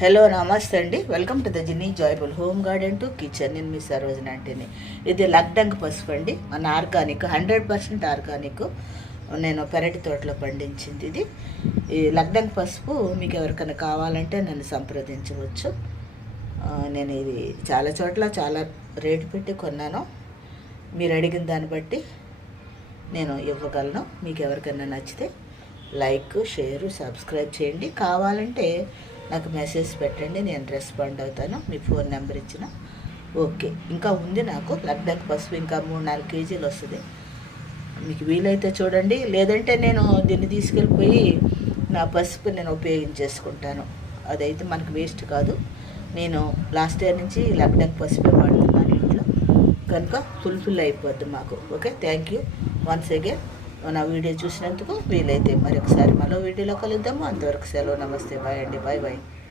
Hello నమస్తే అండి. Welcome to the Ginni joyful home garden to kitchen. నేను మీ సరోజన అంటేనే. ఇది లగ్డంగ్ పసుపు అండి, మన ఆర్గానిక్ 100% ఆర్గానిక్. నేను పెరటి తోటలో పండించింది ఇది. ఈ లగ్డంగ్ పసుపు మీకు ఎవరికైనా కావాలంటే నన్ను సంప్రదించవచ్చు. నేను ఇది చాలా చోట్ల చాలా రేటు పెట్టి కొన్నాను. మీరు అడిగిన దాన్ని బట్టి నేను ఇవ్వగలను. మీకు ఎవరికైనా నచ్చితే లైక్, షేర్, సబ్స్క్రైబ్ చేయండి. కావాలంటే నాకు మెసేజ్ పెట్టండి, నేను రెస్పాండ్ అవుతాను. మీ ఫోన్ నెంబర్ ఇచ్చిన ఓకే. ఇంకా ఉంది నాకు లగ్డంగ్ పసుపు, ఇంకా 3-4 కేజీలు వస్తుంది. మీకు వీలైతే చూడండి, లేదంటే నేను దీన్ని తీసుకెళ్ళిపోయి నా పసుపు నేను ఉపయోగించేసుకుంటాను. అదైతే మనకు వేస్ట్ కాదు. నేను లాస్ట్ ఇయర్ నుంచి లగ్డంగ్ పసుపే వాడుతున్నాను ఇంట్లో, కనుక ఫుల్ఫిల్ అయిపోద్ది మాకు. Okay, thank you once again నా వీడియో చూసినందుకు. వీలైతే మరొకసారి మరో వీడియోలో కలుద్దాము. అంతవరకు సెలవు, నమస్తే, బాయ్ అండి, బాయ్ బాయ్.